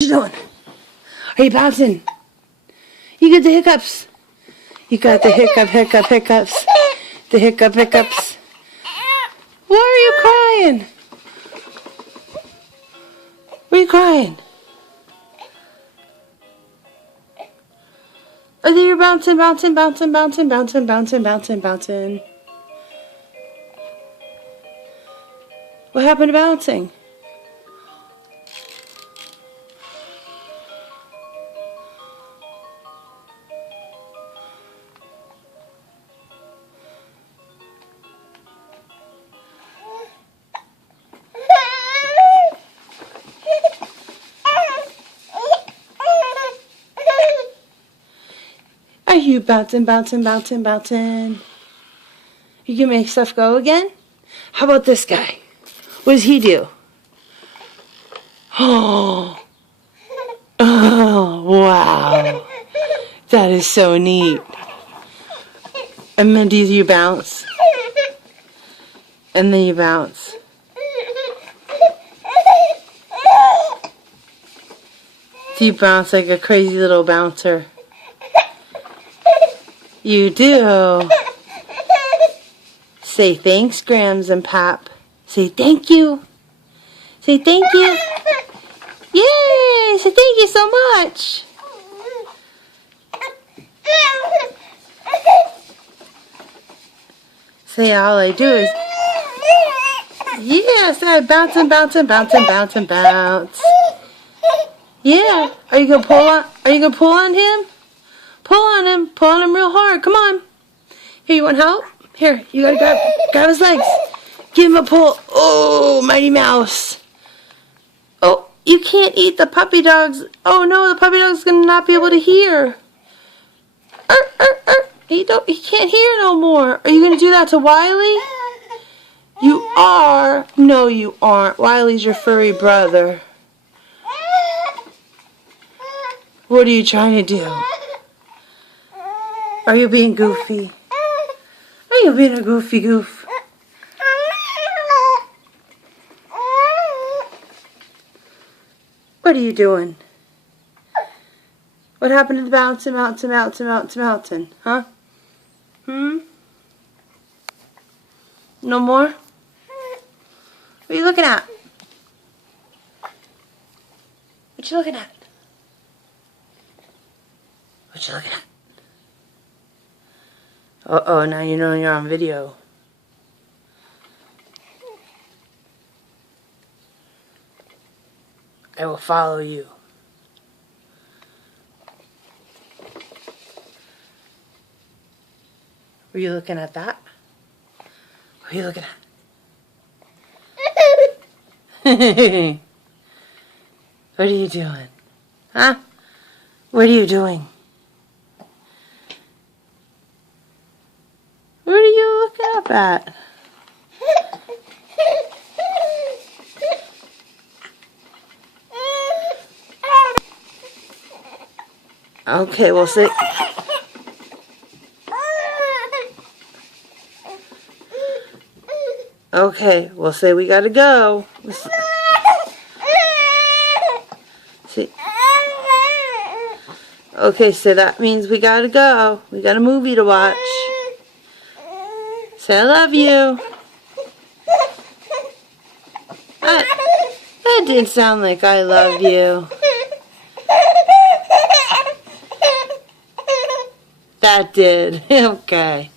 you doing? Are you bouncing? You get the hiccups. You got the hiccups. The hiccups. Why are you crying? Why are you crying? Oh, there you're bouncing. What happened to bouncing? Are you bouncing? You can make stuff go again? How about this guy? What does he do? Oh, wow. That is so neat. And then do you bounce? And then you bounce. Do you bounce like a crazy little bouncer? You do. Say thanks, Grams and Pap. Say thank you. Say thank you. Yay! Say thank you so much. Say all I do is say bounce. Yeah. Are you gonna pull on him? Pull on him real hard. Come on. Here, you want help? Here, you gotta grab his legs. Give him a pull. Oh, Mighty Mouse. Oh, you can't eat the puppy dogs. Oh no, the puppy dog's gonna not be able to hear. He can't hear no more. Are you gonna do that to Wiley? You are. No, you aren't. Wiley's your furry brother. What are you trying to do? Are you being goofy? Are you being a goofy goof? What are you doing? What happened to the bouncing? Huh? No more? What are you looking at? What you looking at? What you looking at? Uh-oh, now you know you're on video. I will follow you. Were you looking at that? What are you looking at? What are you doing? Huh? What are you doing? What are you looking up at? Okay, we'll see. Okay, we'll say we gotta go. See. Okay, so that means we gotta go. We got a movie to watch. Say I love you. That didn't sound like I love you. That did. Okay.